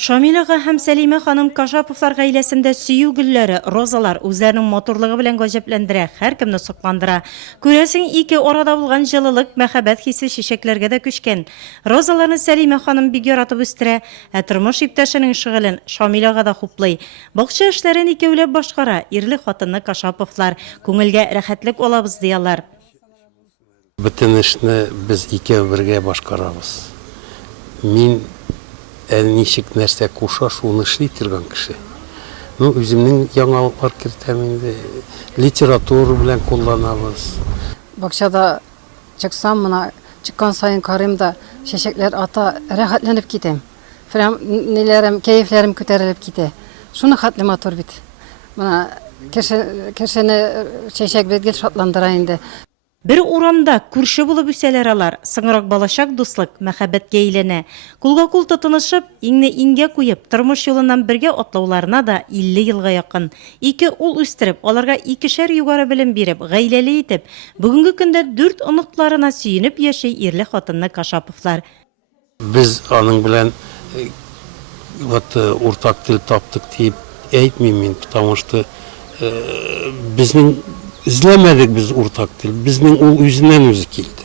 Шамилага һәм Сәлимә ханым Кашаповлар гаиләсендә сөю гөлләре, розалар үзләренең моторлыгы белән гаҗәпләндерә, һәркемне сокландыра. Күрәсең, ике арада булган җылылык, мәхәббәт хисе чәчәкләргә дә күчкән. Розаларны Сәлимә ханым бик яратып үстерә, ә тормыш иптәшенең шөгылен Шамилага да хуплый. Бакча эшләрен икәүләп башкара, ирле хатынны Кашаповлар. Күңелгә рәхәтлек алабыз диялар. Бөтен эшне без икәү бергә башкарабыз. Мин ничек нәрсә куша, шуны эшли торган кеше. Үземнең яңалыклар кертәм инде, литература белән кулланабыз. Бакчада чыксам, мына чыккан сайын карыймда чәчәкләр ата, рәхәтләнеп китәм. Прям кәефләрем күтәрелеп китә. Шуны хәтле матур бит. Мына кешене чәчәк бит гел шатландыра инде. Бер урамда күрше булып үсәләр алар, сыңрак балачак дуслык, мәхәббәткә әйләнә. Кулга-кул тотынышып, иңне иңгә куеп, тормыш юлыннан бергә атлауларына да 50 елга якын. Ике ул үстереп, аларга икешәр югары белем биреп, гаиләле итеп, бүгенге көндә 4 оныкларына сөенеп яши ирле хатынны Кашаповлар. Без аның белән уртак тел таптык дип әйтмим мин, потому что безнең İzlemedik biz ortak dil. Bizning ул үзеннән үзе килде.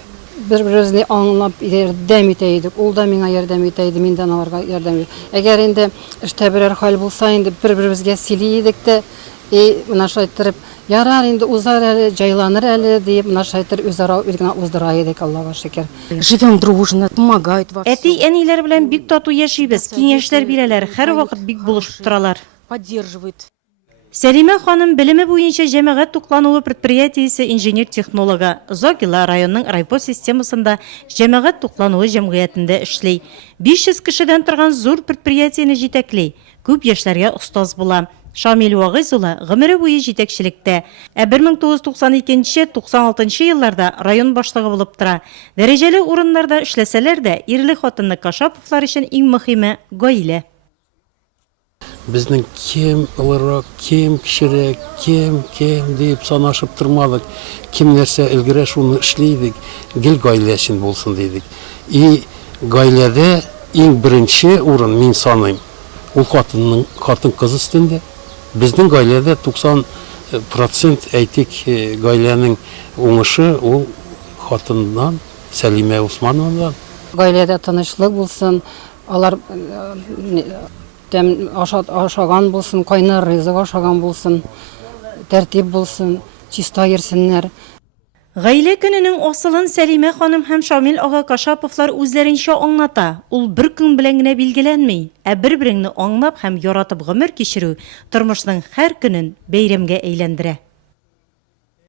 Бер-беребезне аңлап ярдәм итәйдек. Ул да миңа ярдәм итәйди, мин дә аларга ярдәм итәйдем. Әгәр инде эштә берәр хәл булса, инде бер-беребезгә сөйли идек тә, менә шайтырып, ярар инде узар әле, җайланыр әле дип, менә шайтыр үзара генә уздыра идек, Аллаһка шөкер. Живем дружно, помогают во всем. Әти-әниләр белән бик тату яшибез, киңәшләр бирәләр, һәрвакыт бик булышып торалар. Поддерживает. Сәлимә ханым белеме буенча җәмәгать туклануы предприятиесе инженер-технологы, Зогила районның райпо системасында җәмәгать туклануы җәмгыятендә эшли. 500 кешедән торган зур предприятиене җитәкли. Күп яшьләргә остаз була. Шамил Вагыз улы гомере буе җитәкчелектә, 1992-96 елларда район башлыгы булып тора. Дәрәҗәле урыннарда эшләсәләр дә, ирле хатынны Кашаповлар өчен иң мөһиме гаилә. Безнең кем олырак, кем кичерәк, кем дип санашып тормадык. Кем нәрсә өлгерә, шуны эшлидек, гел гаилә өчен булсын дидек. И гаиләдә иң беренче урын мин саныйм. Ул хатын-кыз өстендә. Безнең гаиләдә 90% әйтик, гаиләнең уңышы ул хатыннан, Сәлимә Усмановадан. Гаиләдә тынычлык булсын, алар ашаган булсын, кайнар ризык ашаган булсын, тәртип булсын, чиста йөрсеннәр. Гаилә көненең асылын Сәлимә ханым һәм Шамил ага Кашаповлар үзләренчә аңлата. Ул бер көн белән генә билгеләнми, ә бер-береңне аңлап һәм яратып гомер кичерү тормышның һәр көнен бәйрәмгә әйләндерә.